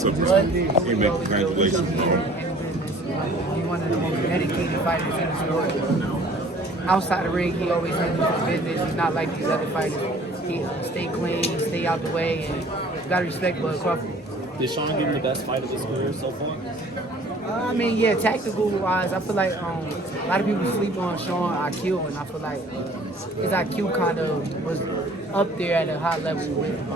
So, congratulations. He's one of the most dedicated fighters in the sport. Outside the ring, he always handles his business. He's not like these other fighters. He stay clean, stay out the way, and you gotta respect Bud Crawford. Did Sean give him the best fight of his career so far? I mean, yeah, tactical wise, I feel like a lot of people sleep on Sean IQ, and I feel like his IQ kind of was up there at a high level with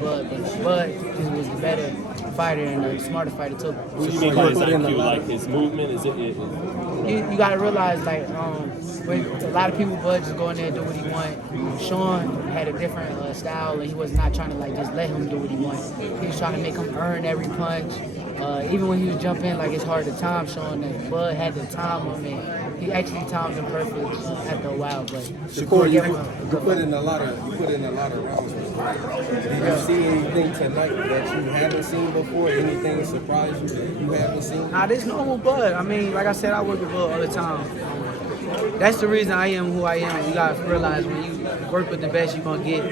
Bud, but Bud just was the better fighter and the smarter fighter too. What do you mean by his IQ? Like his movement? Is it? You gotta realize, like, when a lot of people, Bud just go in there and do what he want. Sean had a different style, and he was not trying to like just let him do what he wants. He was trying to make him earn every punch. Even when he was jumping, like it's hard to time Sean. That Bud had to time him, and he actually timed him perfect after a while. But Shakur, you put in a lot of rounds with Bud. Did you see anything tonight that you haven't seen before? Anything that surprised you that you haven't seen? Nah, this normal Bud. I mean, like I said, I work with Bud all the time. That's the reason I am who I am. You gotta realize when you work with the best, you're gonna get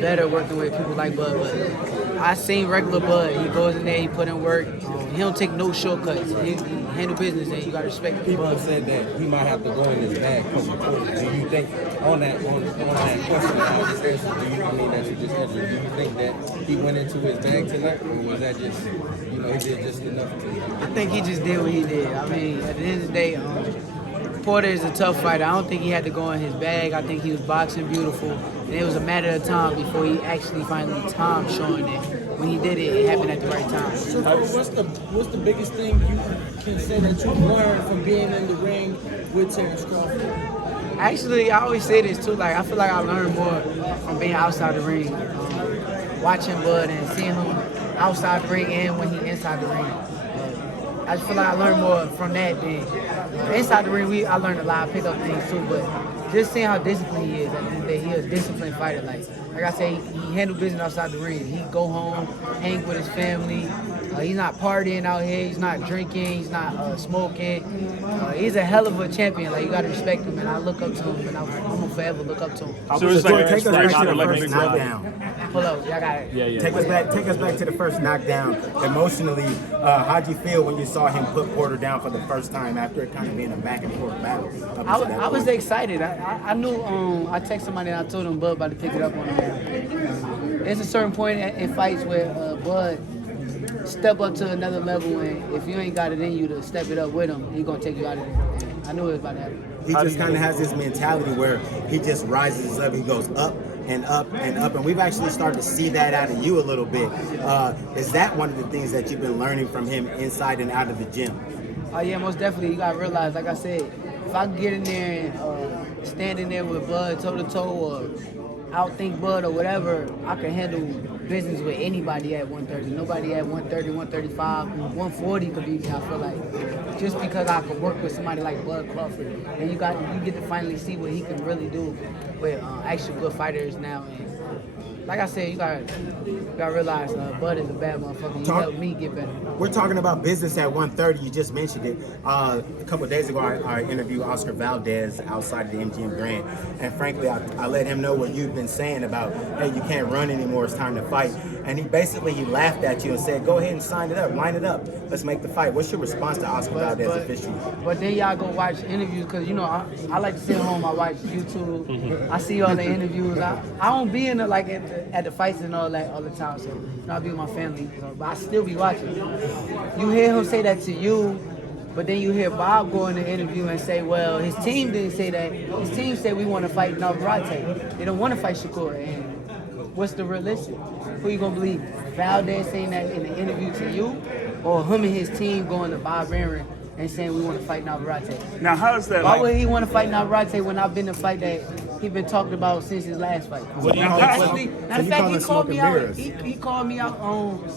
better working with people like Bud. But I seen regular Bud. He goes in there, he put in work. He don't take no shortcuts. He handle business, and you gotta respect People Bud. said that he might have to go in his bag because he told it. Do you think on that question that I just answered, do you mean that you just answered? Do you think that he went into his bag tonight, or was that just he did just enough to? I think he just did what he did. I mean, at the end of the day, Porter is a tough fighter. I don't think he had to go in his bag. I think he was boxing beautiful. And it was a matter of time before he actually finally timed Sean it. When he did it, it happened at the right time. So what's the biggest thing you can say that you've learned from being in the ring with Terrence Crawford? Actually, I always say this too. Like, I feel like I learned more from being outside the ring, watching Bud and seeing him outside the ring and when he inside the ring. I just feel like I learned more from that than inside the ring. I learned a lot, I picked up things too, but just seeing how disciplined he is, I think that he is a disciplined fighter. Like I say, he handle business outside the ring. He go home, hang with his family. He's not partying out here. He's not drinking. He's not smoking. He's a hell of a champion. Like, you gotta respect him, and I look up to him, and I'm gonna forever look up to him. So it's like take us back to the first knockdown. Pull up, y'all got it. Yeah. Take us back to the first knockdown. Emotionally, how'd you feel when you saw him put Porter down for the first time after it kind of being a back and forth battle? I was excited. I knew. I texted somebody and I told him Bud about to pick it up on him. There's a certain point in fights where Bud step up to another level, and if you ain't got it in you to step it up with him, he's gonna take you out of there. I knew it was about to happen. He just kind of has this mentality where he just rises up. He goes up and up and up, and we've actually started to see that out of you a little bit. Is that one of the things that you've been learning from him inside and out of the gym? Oh yeah, most definitely. You gotta realize, like I said, if I get in there and stand in there with Bud toe to toe or outthink Bud or whatever, I can handle business with anybody at 130. Nobody at 130, 135, 140 could beat me, I feel like. Just because I could work with somebody like Bud Crawford. And you get to finally see what he can really do with actually good fighters now. And like I said, you gotta realize Bud is a bad motherfucker. He helped me get better. We're talking about business at 130. You just mentioned it. A couple of days ago, I interviewed Oscar Valdez outside of the MGM Grand, and frankly, I let him know what you've been saying about, hey, you can't run anymore. It's time to fight. And he laughed at you and said, go ahead and sign it up, line it up. Let's make the fight. What's your response to Oscar Valdez officially? But then y'all go watch interviews because I like to sit home. I watch YouTube. I see all the interviews. I don't be in the at the fights and all that all the time. So I be with my family, but I still be watching. You hear him say that to you, but then you hear Bob go in the interview and say, well, his team didn't say that. His team said we want to fight Navarrete. They don't want to fight Shakur. And what's the realistic? Who you gonna believe? Valdez saying that in the interview to you, or him and his team going to Bob Aaron and saying we want to fight Navarrete? Now, how is that? Why would he want to fight Navarrete when I've been in a fight that he been talking about since his last fight? Actually, matter of fact, he called me out. He called me out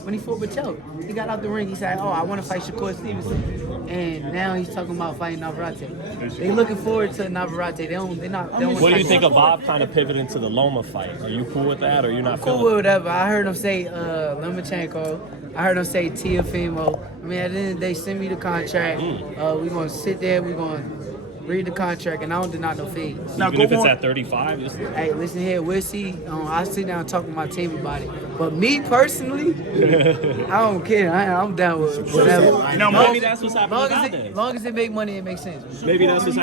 when he fought Patel. He got out the ring. He said, "Oh, I want to fight Shakur Stevenson," and now he's talking about fighting Navarrete. They looking forward to Navarrete. They don't. What do you think of Bob kind of pivoting to the Loma fight? Are you cool with that, or you're not cool with whatever? I heard him say Lomachenko. I heard him say Teofimo. I mean, at the end of the day, send me the contract. We're gonna sit there. We're gonna read the contract, and I don't deny no fees. Even if it's at 35? Hey, listen here, we'll see. I'll sit down and talk with my team about it. But me personally, I don't care. I'm down with whatever. Maybe that's what's happening Long with as Valdez. long as it make money, it makes sense. Maybe that's what's